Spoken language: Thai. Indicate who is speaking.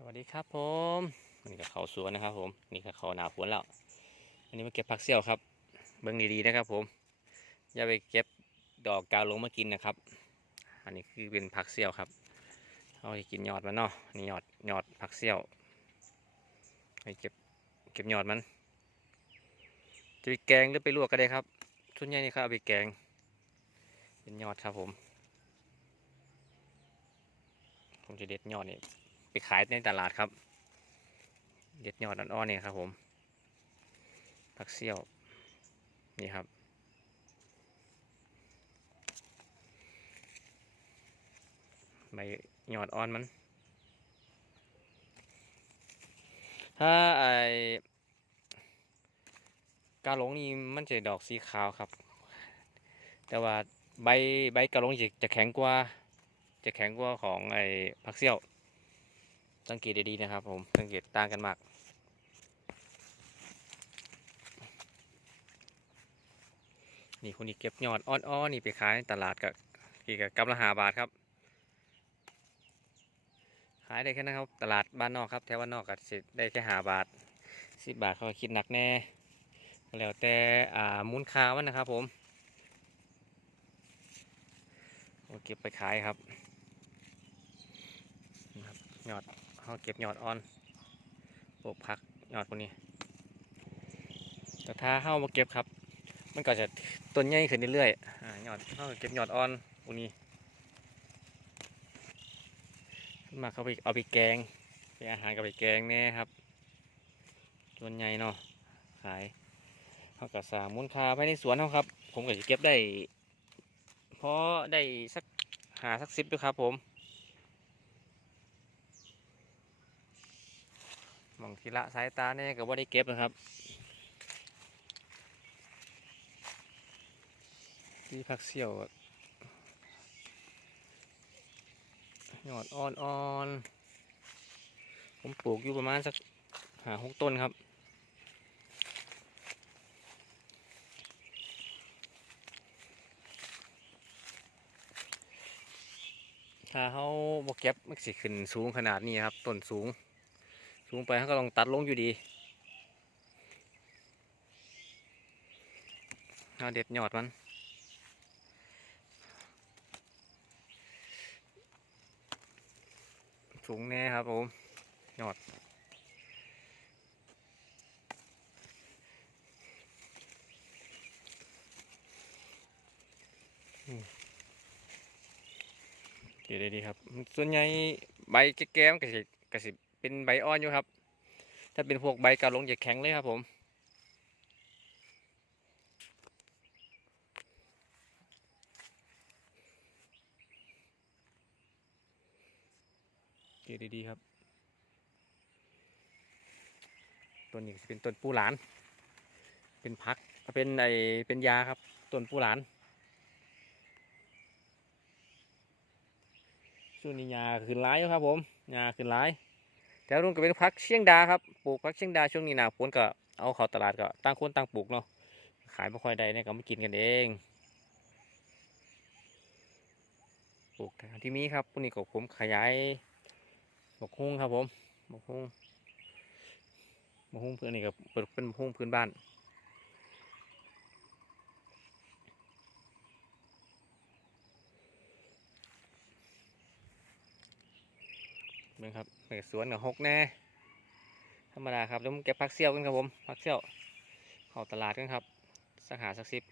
Speaker 1: สวัสดีครับผมนี่ก็เขาสวนนะครับ ผมนี่ก็เขาหนาฝนแล้วอันนี้มาเก็บผักเสี่ยวครับเบิ้งดีๆนะครับ ผมอย่าไปเก็บดอกกาวลงมากินนะครับ อันนี้คือเป็นผักเสี่ยวครับเอาไปกินยอดมันเนาะนี่ยอดยอดผักเสี่ยวไปเก็บเก็บยอดมันจะไปแกงหรือไปลวกก็ได้ครับส่วนใหญ่นี่ครับเอาไปแกง เป็นยอดครับผมผมจะเด็ดยอดนี่ ไปขายในตลาดครับ เด็ดยอดอ่อนๆนี่ครับผมผักเสี่ยวนี่ครับใบยอดอ่อนมัน ถ้าไอกาหลงนี่มันจะดอกสีขาวครับ แต่ว่าใบใบกาหลงจะจะแข็งกว่า จะแข็งกว่าของไอผักเสี่ยว สังเกตดีๆนะครับ ผมสังเกตต่างกันมากนี่คนนี้เก็บยอดอ้อนๆนี่ไปขายตลาดกับกี่กับกำละหาบาทครับ ขายได้แค่นั้นครับ ตลาดบ้านนอกครับ แถวบ้านนอกก็สิได้แค่หาบาทสิบบาทเขาคิดหนักแน่ แล้วแต่อ่ามูลค่ามันนะครับผมเก็บไปขายครับนี่ครับยอด เขาเก็บยอดอ่อนปลูกผักยอดพวกนี้ แต่ถ้าเข้ามาเก็บครับ มันก็จะต้นใหญ่ขึ้นเรื่อยๆยอดเขาเก็บยอดอ่อนพวกนี้ มาเขาไปเอาไปแกงเป็นอาหารกับไปแกงแน่ครับต้นใหญ่เนาะขายเขาก็สร้างมูลค่าภายในสวนเขาครับ ผมก็จะเก็บได้พอได้สักหาสักสิบด้วยครับผม มองทีละสายตาเนี่ยก็บ่ได้เก็บนะครับ ที่ผักเสี่ยวอะยอดอ่อนอ่อนๆผมปลูกอยู่ประมาณสักหาหกต้นครับ ถ้าเขาบกเก็บมันสิขึ้นสูงขนาดนี้ครับ ต้นสูง สูงไปเขาก็ต้องตัดลงอยู่ดีเอาเด็ดยอดมันสูงแน่ครับผมยอดเดี๋ยวดีครับ ส่วนใหญ่ใบแก่ๆมันก็สิก็สิ เป็นใบอ่อนอยู่ครับ ถ้าเป็นพวกใบกาลงจะแข็งเลยครับผม เกี่ยดีๆครับ ต้นนี้เป็นต้นปูหลาน เป็นพัก เป็นไอเป็นยาครับ ต้นปูหลานช่วงนี้ยาขึ้นร้ายครับผมยาขึ้นร้าย แถวนู้นก็เป็นพักเชียงดาครับปลูกพักเชียงดาช่วงนี้หนาฝนก็เอาเข้าตลาดก็ตั้งคนตั้งปลูกเนาะขายไม่ค่อยได้เนี่ยก็มากินกันเองปลูกที่มีครับพวกนี้ก็ผมขยายบกฮุ้งครับผมบกฮุ้งบกฮุ้งเพื่อนนี่ก็เป็นบกฮุ้งพื้นบ้าน เบิ่งครับเอกสวนกับหกแน่ธรรมดาครับแล้วผมเก็บผักเซี่ยวกันครับผมผักเซี่ยวเข้าตลาดกันครับสักหาสักสิบ